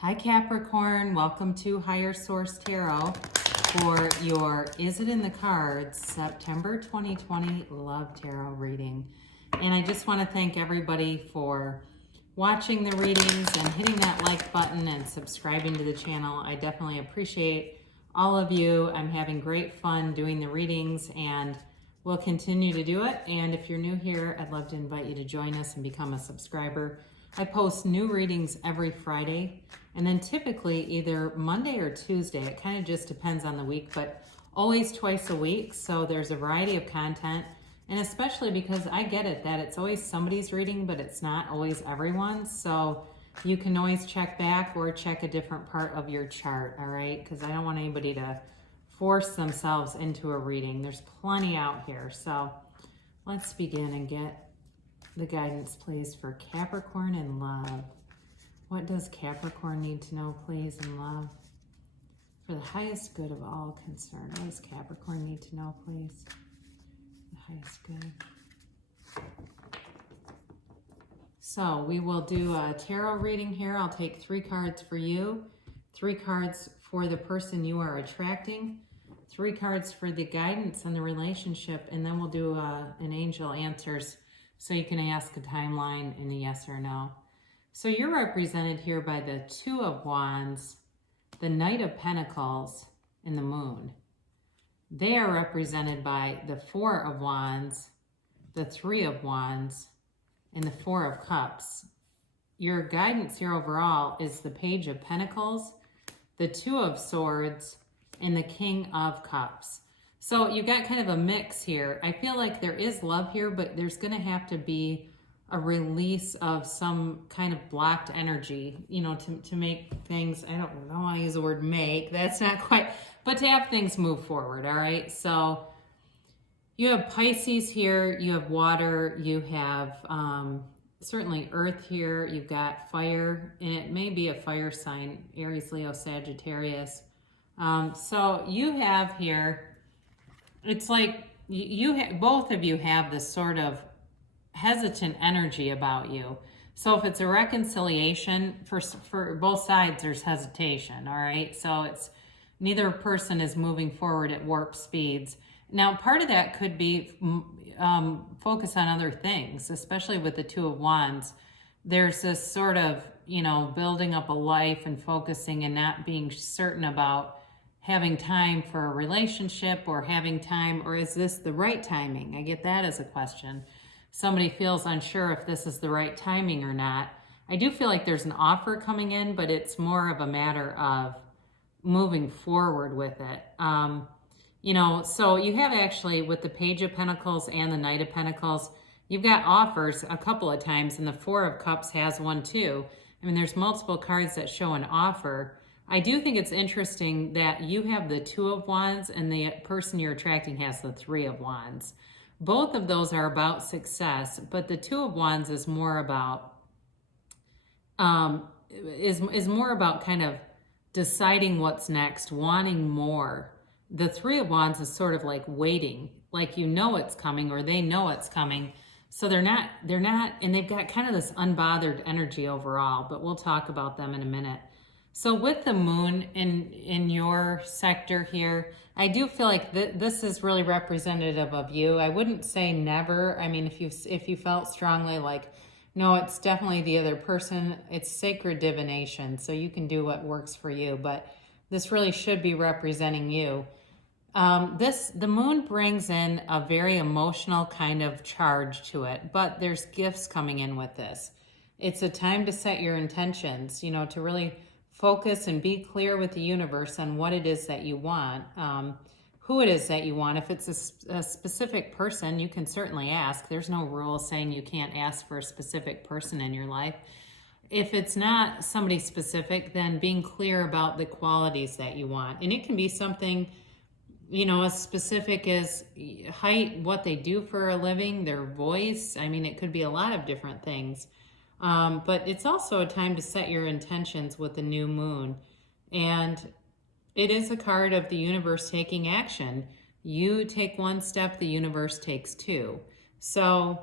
Hi Capricorn, welcome to Higher Source Tarot for your Is It in the Cards September 2020 Love Tarot reading. And I just want to thank everybody for watching the readings and hitting that like button and subscribing to the channel. I definitely appreciate all of you. I'm having great fun doing the readings and we'll continue to do it. And if you're new here, I'd love to invite you to join us and become a subscriber. I post new readings every Friday, and then typically either Monday or Tuesday. It kind of just depends on the week, but always twice a week. So there's a variety of content, and especially because I get it that it's always somebody's reading, but it's not always everyone's. So you can always check back or check a different part of your chart, all right? Because I don't want anybody to force themselves into a reading. There's plenty out here. So let's begin and get the guidance, please, for Capricorn in love. What does Capricorn need to know, please, in love? For the highest good of all concerned. What does Capricorn need to know, please? The highest good. So we will do a tarot reading here. I'll take 3 cards for you, 3 cards for the person you are attracting, 3 cards for the guidance on the relationship, and then we'll do an angel answers. So you can ask a timeline and a yes or no. So you're represented here by the 2 of Wands, the Knight of Pentacles, and the Moon. They are represented by the 4 of Wands, the 3 of Wands, and the 4 of Cups. Your guidance here overall is the Page of Pentacles, the 2 of Swords, and the King of Cups. So you got kind of a mix here. I feel like there is love here, but there's going to have to be a release of some kind of blocked energy, you know, to make things, I don't know, I use the word make, that's not quite, but to have things move forward, all right? So you have Pisces here, you have water, you have certainly earth here, you've got fire, and it may be a fire sign, Aries, Leo, Sagittarius. So you have here, it's like both of you have this sort of hesitant energy about you. So if it's a reconciliation, for both sides, there's hesitation, all right? So it's neither person is moving forward at warp speeds. Now, part of that could be focus on other things, especially with the 2 of Wands. There's this sort of, you know, building up a life and focusing and not being certain about having time for a relationship or having time, or is this the right timing? I get that as a question. Somebody feels unsure if this is the right timing or not. I do feel like there's an offer coming in, but it's more of a matter of moving forward with it. You know, so you have actually with the Page of Pentacles and the Knight of Pentacles, you've got offers a couple of times, and the 4 of Cups has one too. I mean, there's multiple cards that show an offer. I do think it's interesting that you have the 2 of Wands and the person you're attracting has the 3 of Wands. Both of those are about success, but the 2 of Wands is more about is more about kind of deciding what's next, wanting more. The 3 of Wands is sort of like waiting, like you know it's coming or they know it's coming. So they're not, and they've got kind of this unbothered energy overall, but we'll talk about them in a minute. So with the Moon in your sector here, I do feel like this is really representative of you. I wouldn't say never. I mean, if you felt strongly like, no, it's definitely the other person, it's sacred divination, so you can do what works for you, but this really should be representing you. The Moon brings in a very emotional kind of charge to it, but there's gifts coming in with this. It's a time to set your intentions, you know, to really focus and be clear with the universe on what it is that you want, who it is that you want. If it's a specific person, you can certainly ask. There's no rule saying you can't ask for a specific person in your life. If it's not somebody specific, then being clear about the qualities that you want. And it can be something, you know, as specific as height, what they do for a living, their voice. I mean, it could be a lot of different things. But it's also a time to set your intentions with the new moon. And it is a card of the universe taking action. You take 1 step, the universe takes 2. So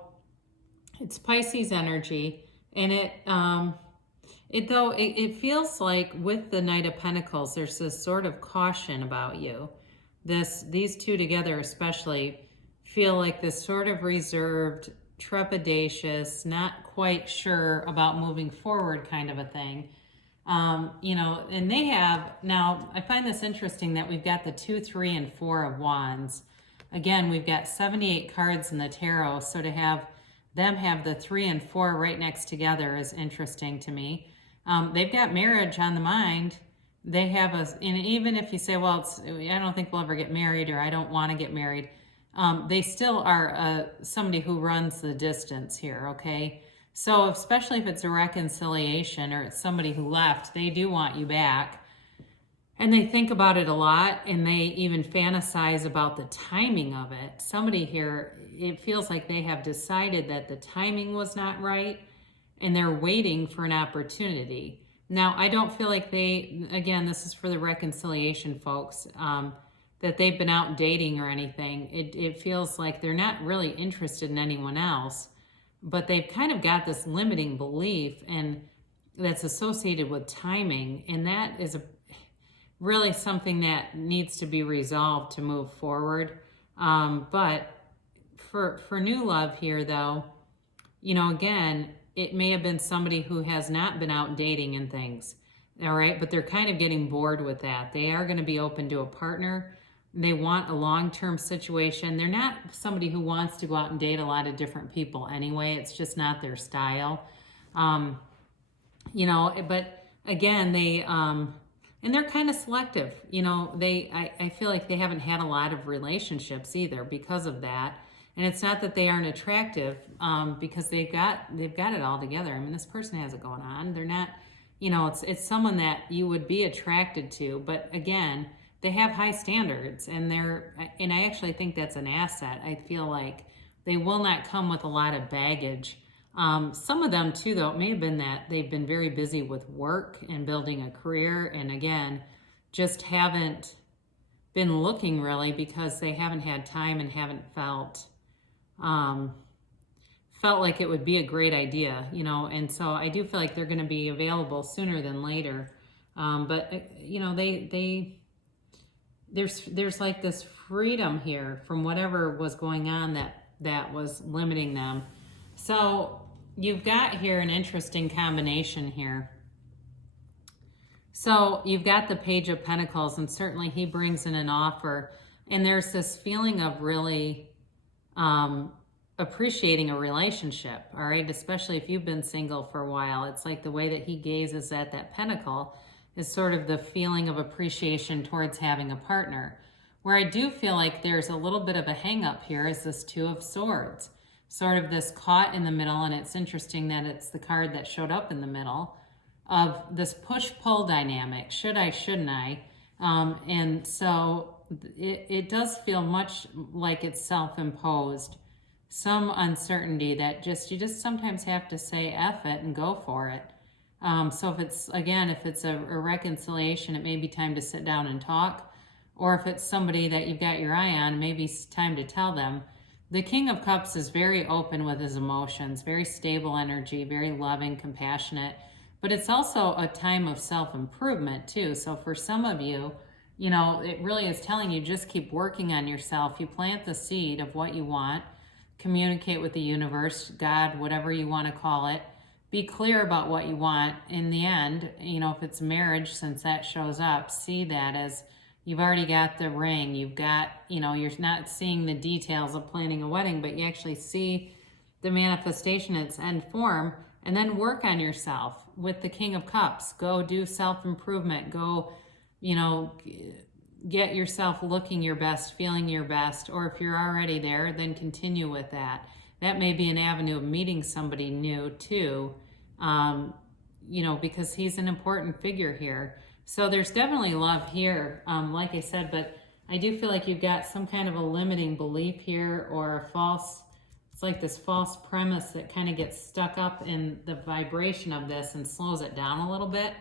it's Pisces energy. And It feels like with the Knight of Pentacles, there's this sort of caution about you. These two together especially feel like this sort of reserved, trepidatious, not quite sure about moving forward kind of a thing. You know, and they have, now I find this interesting that we've got the 2, 3, and 4 of Wands. Again, we've got 78 cards in the tarot, so to have them have the 3 and 4 right next together is interesting to me. They've got marriage on the mind. They have and even if you say, well, I don't think we'll ever get married, or I don't want to get married, they still are somebody who runs the distance here, okay? So especially if it's a reconciliation or it's somebody who left, they do want you back. And they think about it a lot, and they even fantasize about the timing of it. Somebody here, it feels like they have decided that the timing was not right, and they're waiting for an opportunity. Now, I don't feel like again, this is for the reconciliation folks, that they've been out dating or anything. It feels like they're not really interested in anyone else, but they've kind of got this limiting belief and that's associated with timing, and that is really something that needs to be resolved to move forward. But for new love here, though, you know, again, it may have been somebody who has not been out dating and things, all right? But they're kind of getting bored with that. They are going to be open to a partner. They want a long-term situation. They're not somebody who wants to go out and date a lot of different people anyway. It's just not their style. You know, but again, and they're kind of selective. You know, I feel like they haven't had a lot of relationships either because of that. And it's not that they aren't attractive, because they've got it all together. I mean, this person has it going on. They're not, you know, it's someone that you would be attracted to. But again, they have high standards, and I actually think that's an asset. I feel like they will not come with a lot of baggage. Some of them too, though, it may have been that they've been very busy with work and building a career, and again, just haven't been looking really because they haven't had time and haven't felt like it would be a great idea, you know. And so I do feel like they're going to be available sooner than later. But you know, there's like this freedom here from whatever was going on that was limiting them. So you've got here an interesting combination here. So you've got the Page of Pentacles, and certainly he brings in an offer, and there's this feeling of really appreciating a relationship, all right? Especially if you've been single for a while. It's like the way that he gazes at that pentacle is sort of the feeling of appreciation towards having a partner. Where I do feel like there's a little bit of a hang up here is this Two of Swords, sort of this caught in the middle. And it's interesting that it's the card that showed up in the middle of this push-pull dynamic. Should I, shouldn't I? And so it does feel much like it's self-imposed. Some uncertainty that you just sometimes have to say F it and go for it. So if it's a reconciliation, it may be time to sit down and talk. Or if it's somebody that you've got your eye on, maybe it's time to tell them. The King of Cups is very open with his emotions, very stable energy, very loving, compassionate. But it's also a time of self-improvement too. So for some of you, you know, it really is telling you just keep working on yourself. You plant the seed of what you want. Communicate with the universe, God, whatever you want to call it. Be clear about what you want. In the end, you know, if it's marriage, since that shows up, see that as you've already got the ring. You've got, you know, you're not seeing the details of planning a wedding, but you actually see the manifestation in its end form, and then work on yourself with the King of Cups. Go do self-improvement. Go, you know, get yourself looking your best, feeling your best, or if you're already there, then continue with that. That may be an avenue of meeting somebody new too, you know, because he's an important figure here. So there's definitely love here, like I said, but I do feel like you've got some kind of a limiting belief here, or it's like this false premise that kind of gets stuck up in the vibration of this and slows it down a little bit.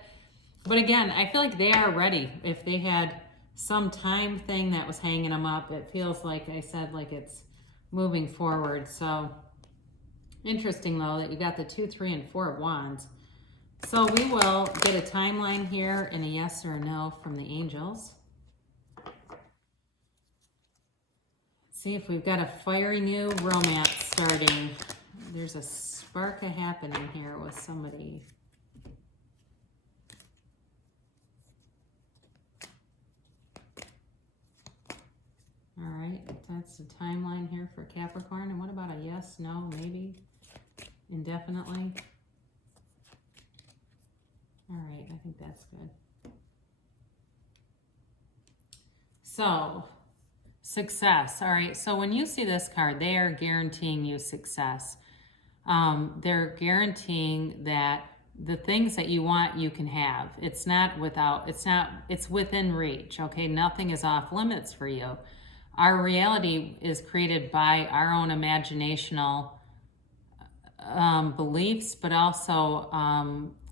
But again, I feel like they are ready. If they had some time thing that was hanging them up, it feels like I said, like it's moving forward. So interesting though that you got the 2, 3, and 4 of Wands. So we will get a timeline here and a yes or a no from the angels. See if we've got a fiery new romance starting. There's a spark of happening here with somebody. All right, that's the timeline here for Capricorn. And what about a yes, no, maybe, indefinitely? All right, I think that's good. So, success. All right, so when you see this card, they are guaranteeing you success. They're guaranteeing that the things that you want, you can have. It's within reach, okay? Nothing is off limits for you. Our reality is created by our own imaginational beliefs, but also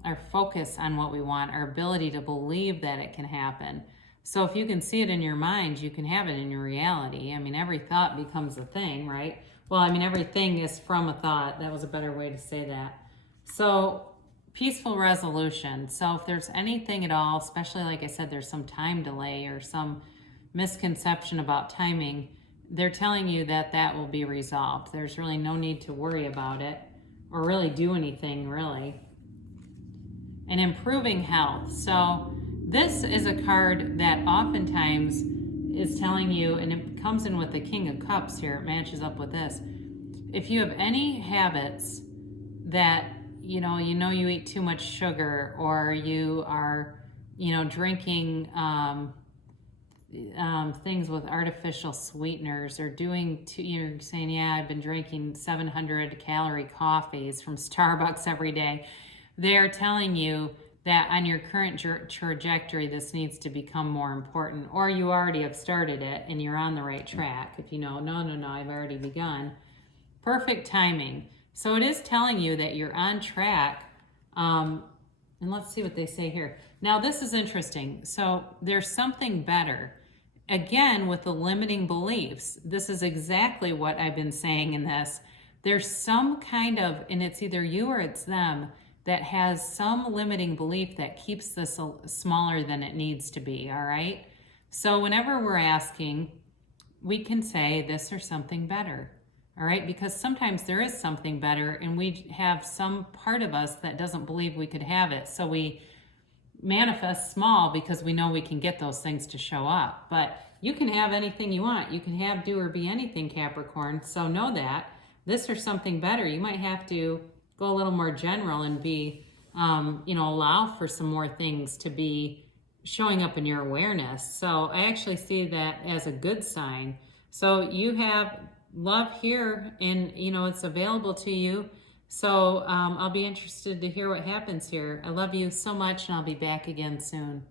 our focus on what we want, our ability to believe that it can happen. So if you can see it in your mind, you can have it in your reality. I mean, every thought becomes a thing, right? Well, I mean, everything is from a thought. That was a better way to say that. So peaceful resolution. So if there's anything at all, especially like I said, there's some time delay or some misconception about timing, they're telling you that that will be resolved. There's really no need to worry about it or really do anything, really. And improving health. So this is a card that oftentimes is telling you, and it comes in with the King of Cups here, it matches up with this. If you have any habits that, you eat too much sugar, or you are, drinking things with artificial sweeteners, or you're saying, yeah, I've been drinking 700 calorie coffees from Starbucks every day. They're telling you that on your current trajectory, this needs to become more important, or you already have started it and you're on the right track. If you know, no, I've already begun. Perfect timing. So it is telling you that you're on track. And let's see what they say here. Now, this is interesting. So there's something better. Again, with the limiting beliefs, this is exactly what I've been saying in this. There's some kind of, and it's either you or it's them, that has some limiting belief that keeps this smaller than it needs to be, all right? So whenever we're asking, we can say this or something better, all right? Because sometimes there is something better and we have some part of us that doesn't believe we could have it. So we manifest small because we know we can get those things to show up. But you can have anything you want. You can have, do, or be anything, Capricorn. So know that this or something better, you might have to go a little more general and be, allow for some more things to be showing up in your awareness. So I actually see that as a good sign. So you have love here and, it's available to you. So I'll be interested to hear what happens here. I love you so much and I'll be back again soon.